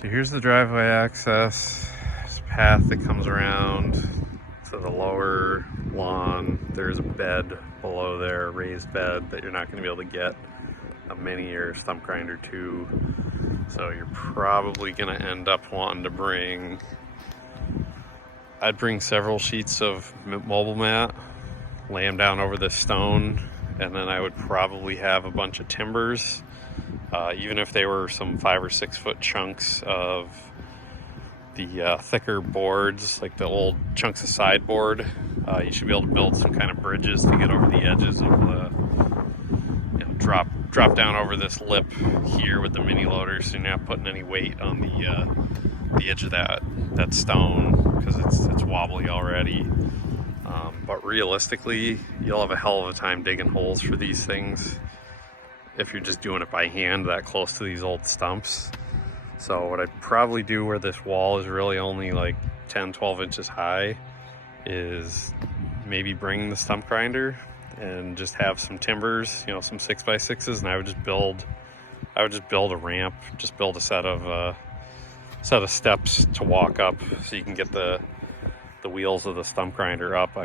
So here's the driveway access. There's a path that comes around to the lower lawn. There's a bed below there, a raised bed that you're not going to be able to get a mini or stump grinder to. So you're probably going to end up wanting to bring, I'd bring several sheets of mobile mat, lay them down over this stone, and then I would probably have a bunch of timbers. Even if they were some 5 or 6 foot chunks of the thicker boards, like the old chunks of sideboard, you should be able to build some kind of bridges to get over the edges of the, drop down over this lip here with the mini loader, so you're not putting any weight on the edge of that stone, because it's wobbly already. But realistically, you'll have a hell of a time digging holes for these things if you're just doing it by hand that close to these old stumps. So what I'd probably do, where this wall is really only like 10-12 inches high, is maybe bring the stump grinder and just have some timbers, some 6x6s, and I would just build a ramp, just build a set of steps to walk up, so you can get the wheels of the stump grinder up.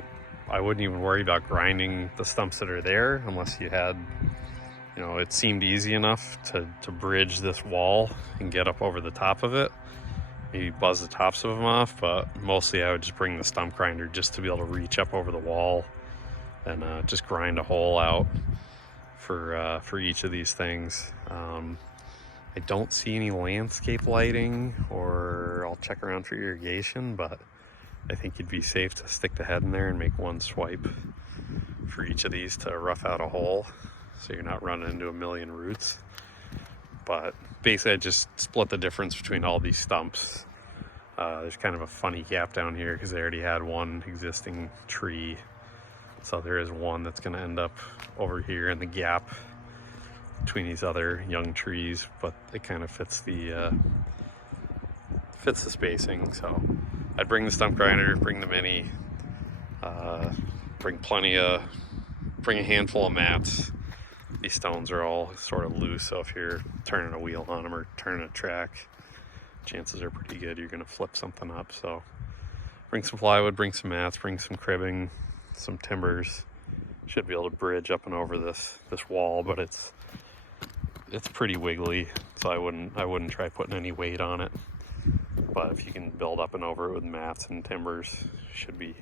I wouldn't even worry about grinding the stumps that are there unless you had, it seemed easy enough to bridge this wall and get up over the top of it. Maybe buzz the tops of them off, but mostly I would just bring the stump grinder just to be able to reach up over the wall and just grind a hole out for each of these things. I don't see any landscape lighting, or I'll check around for irrigation, but I think you'd be safe to stick the head in there and make one swipe for each of these to rough out a hole, so you're not running into a million roots. But basically I just split the difference between all these stumps. There's kind of a funny gap down here because they already had one existing tree, so there is one that's going to end up over here in the gap between these other young trees, but it kind of fits the spacing. So I'd bring the stump grinder, bring the mini, bring a handful of mats. These stones are all sort of loose, so if you're turning a wheel on them or turning a track, chances are pretty good you're going to flip something up. So bring some plywood, bring some mats, bring some cribbing, some timbers. Should be able to bridge up and over this wall, but it's pretty wiggly, so I wouldn't try putting any weight on it. But if you can build up and over it with mats and timbers, should be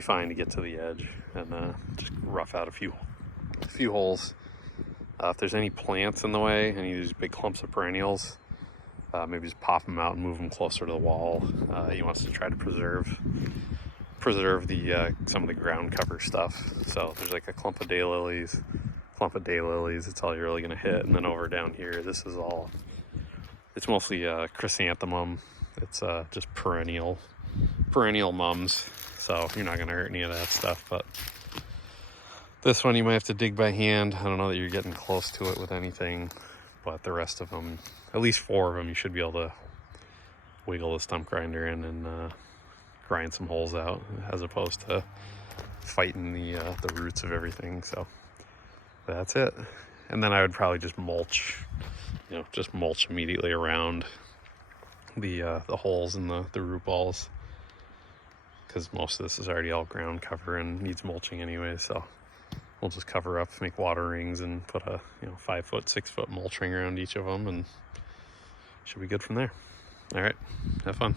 fine to get to the edge and just rough out a few holes. If there's any plants in the way, any of these big clumps of perennials, maybe just pop them out and move them closer to the wall. He wants to try to preserve the some of the ground cover stuff. So if there's like a clump of daylilies, it's all you're really going to hit. And then over down here, it's mostly chrysanthemum. It's just perennial mums, so you're not going to hurt any of that stuff. But this one you might have to dig by hand. I don't know that you're getting close to it with anything, but the rest of them, at least 4 of them, you should be able to wiggle the stump grinder in and grind some holes out, as opposed to fighting the roots of everything. So that's it. And then I would probably just mulch immediately around the holes in the root balls, because most of this is already all ground cover and needs mulching anyway. So we'll just cover up, make water rings, and put a 5 foot, 6 foot mulch ring around each of them, and should be good from there. All right, have fun.